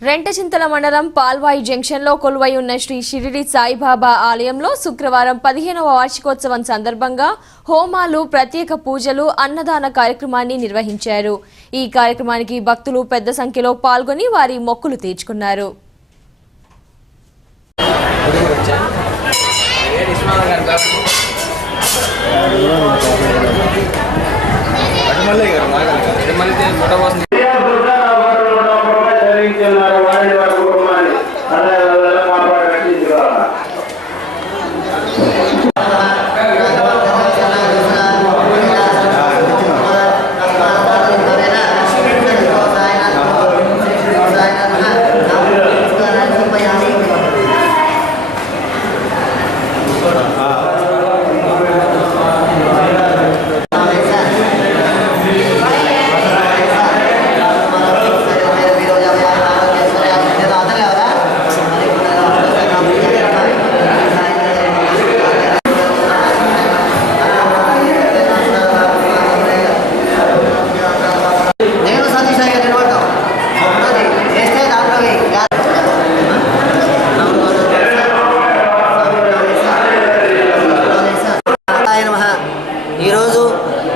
రెంటచింతల మండలం పాల్వాయి జంక్షన్లో కొలువై ఉన్న శ్రీ షిరిడి సాయిబాబా ఆలయంలో శుక్రవారం పదిహేనవ వార్షికోత్సవం సందర్భంగా హోమాలు ప్రత్యేక పూజలు అన్నదాన కార్యక్రమాన్ని నిర్వహించారు. ఈ కార్యక్రమానికి భక్తులు పెద్ద సంఖ్యలో పాల్గొని వారి మొక్కులు తీర్చుకున్నారు. ధరించున్నారు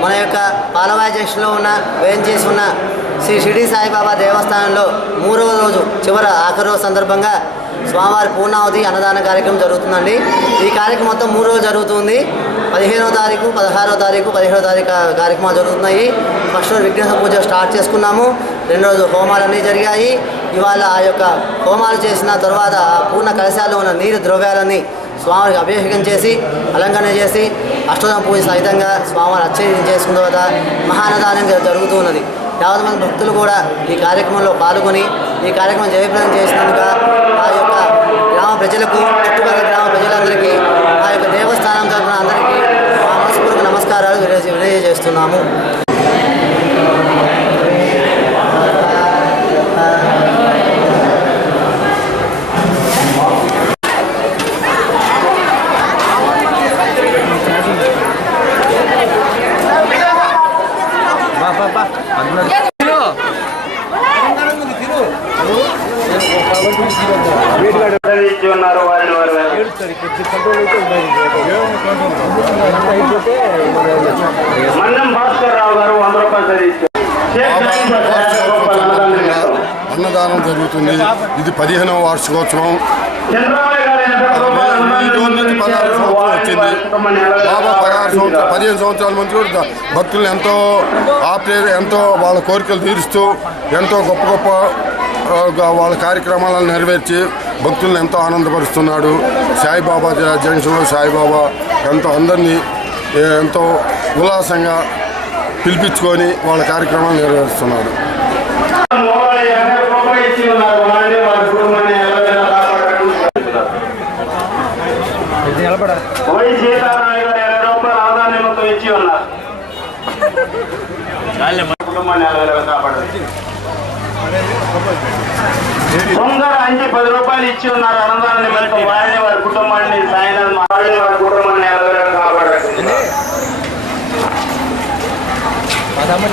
మన యొక్క పాలవాయి జంక్షన్లో ఉన్న వేయించేసి ఉన్న శ్రీ షిరిడి సాయిబాబా దేవస్థానంలో మూడవ రోజు చివర ఆఖరి రోజు సందర్భంగా స్వామివారి పూర్ణావతి అన్నదాన కార్యక్రమం జరుగుతుందండి. ఈ కార్యక్రమం మొత్తం మూడు రోజులు జరుగుతుంది. పదిహేనో తారీఖు పదహారో తారీఖు పదిహేడో తారీఖు కార్యక్రమాలు జరుగుతున్నాయి. ఫస్ట్ రోజు విఘ్నేశ్వర పూజ స్టార్ట్ చేసుకున్నాము. రెండు రోజు హోమాలన్నీ జరిగాయి. ఇవాళ ఆ యొక్క హోమాలు చేసిన తర్వాత పూర్ణ కలశాల్లో ఉన్న నీరు ద్రవ్యాలని స్వామికి అభిషేకం చేసి అలంకరణ చేసి అష్టోదం పూజ సహితంగా స్వామిని అచ్చయం చేసుకున్న తర్వాత మహానదానం జరుగుతూ ఉన్నది యావత్ మంది భక్తులు కూడా ఈ కార్యక్రమంలో పాల్గొని ఈ కార్యక్రమం జయప్రదం చేసినందుక ఆ యొక్క గ్రామ ప్రజలకు చుట్టుపక్కల గ్రామ ప్రజలందరికీ ఆ యొక్క దేవస్థానం తరఫున అందరికీ మా నమస్కారాలు విరజ- విరజేస్తున్నాము ధరించి ఉన్నారు వారిని వారు మన్నం భాస్కర్ రావు గారు వంద రూపాయలు అన్నదానం జరుగుతుంది. ఇది పదిహేనవ వార్షికోత్సవం. పదహారు సంవత్సరాలు వారిని వచ్చింది. బాబా సంవత్సరాలు పదిహేను సంవత్సరాల నుంచి కూడా భక్తులను ఎంతో ఆప్రే ఎంతో వాళ్ళ కోరికలు తీరుస్తూ ఎంతో గొప్ప గొప్ప వాళ్ళ కార్యక్రమాలను నెరవేర్చి భక్తులను ఎంతో ఆనందపరుస్తున్నాడు. సాయిబాబా జంక్షన్లో సాయిబాబా ఎంతో అందరినీ ఎంతో ఉల్లాసంగా పిలిపించుకొని వాళ్ళ కార్యక్రమాలు నెరవేరుస్తున్నాడు. కుటుంబాన్ని కాపాడాలి సుందర అంటే పది రూపాయలు ఇచ్చి ఉన్నారు అన్నదాన నిమిత్తం వారిని వారి కుటుంబాన్ని సాయంత్రం వారిని వారి కుటుంబాన్ని ఎలాగైనా కాపాడాలి పదమ్మ